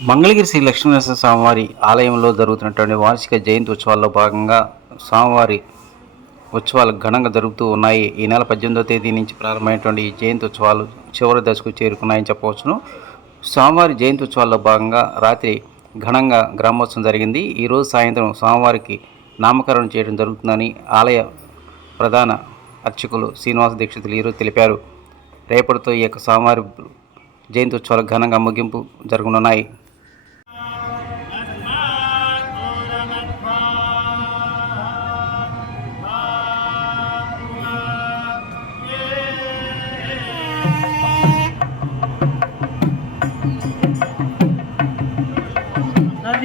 మంగళగిరి శ్రీ లక్ష్మీనరసింహ స్వామివారి ఆలయంలో జరుగుతున్నటువంటి వార్షిక జయంతి ఉత్సవాల్లో భాగంగా స్వామివారి ఉత్సవాలు ఘనంగా జరుగుతూ ఉన్నాయి. ఈ నెల పద్దెనిమిదో తేదీ నుంచి ప్రారంభమైనటువంటి ఈ జయంతి ఉత్సవాలు చివరి దశకు చేరుకున్నాయని చెప్పవచ్చును. స్వామివారి జయంతి ఉత్సవాల్లో భాగంగా రాత్రి ఘనంగా గ్రామోత్సవం జరిగింది. ఈరోజు సాయంత్రం స్వామివారికి నామకరణం చేయడం జరుగుతుందని ఆలయ ప్రధాన అర్చకులు శ్రీనివాస దీక్షితులు ఈరోజు తెలిపారు. రేపటితో ఈ యొక్క స్వామివారి జయంతి ఉత్సవాలు ఘనంగా ముగింపు జరగనున్నాయి.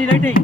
రైట్ అయ్యి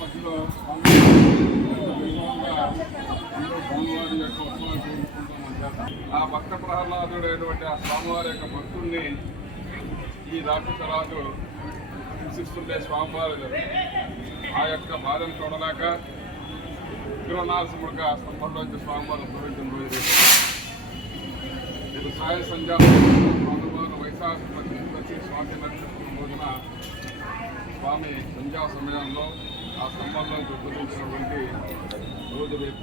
సమూహం మధ్యలో వైభవంగా అందరూ స్వామివారి యొక్క ఉత్సవాలు చేసుకుంటాం ఆ భక్త ప్రహ్లాదుడైనటువంటి ఆ స్వామివారి యొక్క భక్తుల్ని ఈ రాక్షసరాజు హింసిస్తుంటే స్వామివారు ఆ యొక్క బాధను చూడలేక ఉగ్రనారసింహుడిగా స్తంభంలోంచి స్వామివారు ప్రవేశం రోజు ఇది సాయ సంధ్యాలు స్వామివారు వైశాఖ వచ్చి స్వామి నక్షత్రం రోజున స్వామి సంధ్యా సమయంలో ఆ స్తంభంలోంచి ఉద్భవించినటువంటి రోజు రేపు.